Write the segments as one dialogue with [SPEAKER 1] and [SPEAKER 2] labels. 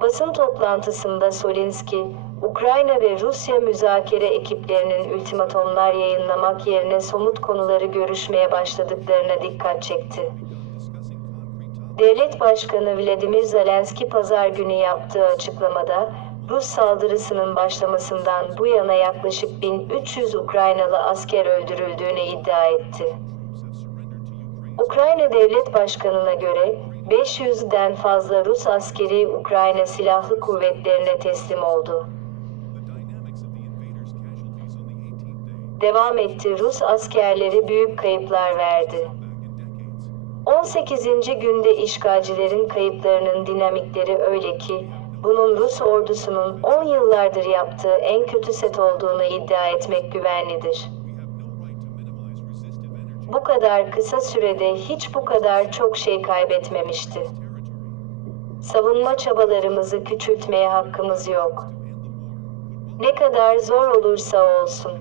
[SPEAKER 1] Basın toplantısında Solinski, Ukrayna ve Rusya müzakere ekiplerinin ultimatomlar yayınlamak yerine somut konuları görüşmeye başladıklarına dikkat çekti. Devlet Başkanı Vladimir Zelenski pazar günü yaptığı açıklamada, Rus saldırısının başlamasından bu yana yaklaşık 1300 Ukraynalı asker öldürüldüğünü iddia etti. Ukrayna Devlet Başkanı'na göre 500'den fazla Rus askeri Ukrayna Silahlı Kuvvetlerine teslim oldu. Devam etti Rus askerleri büyük kayıplar verdi. 18. günde işgalcilerin kayıplarının dinamikleri öyle ki, bunun Rus ordusunun 10 yıllardır yaptığı en kötü set olduğunu iddia etmek güvenlidir. Bu kadar kısa sürede hiç bu kadar çok şey kaybetmemişti. Savunma çabalarımızı küçültmeye hakkımız yok. Ne kadar zor olursa olsun.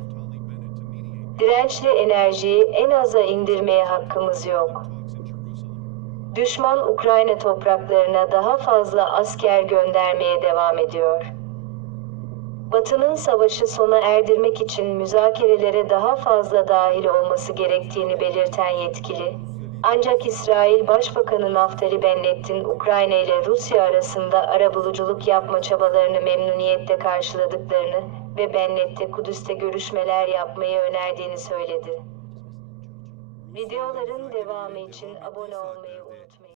[SPEAKER 1] Dirençli enerjiyi en aza indirmeye hakkımız yok. Düşman Ukrayna topraklarına daha fazla asker göndermeye devam ediyor. Batı'nın savaşı sona erdirmek için müzakerelere daha fazla dahil olması gerektiğini belirten yetkili, ancak İsrail Başbakanı Naftali Bennett'in Ukrayna ile Rusya arasında arabuluculuk yapma çabalarını memnuniyetle karşıladıklarını ve Bennett'e Kudüs'te görüşmeler yapmayı önerdiğini söyledi. Videoların devamı için abone olmayı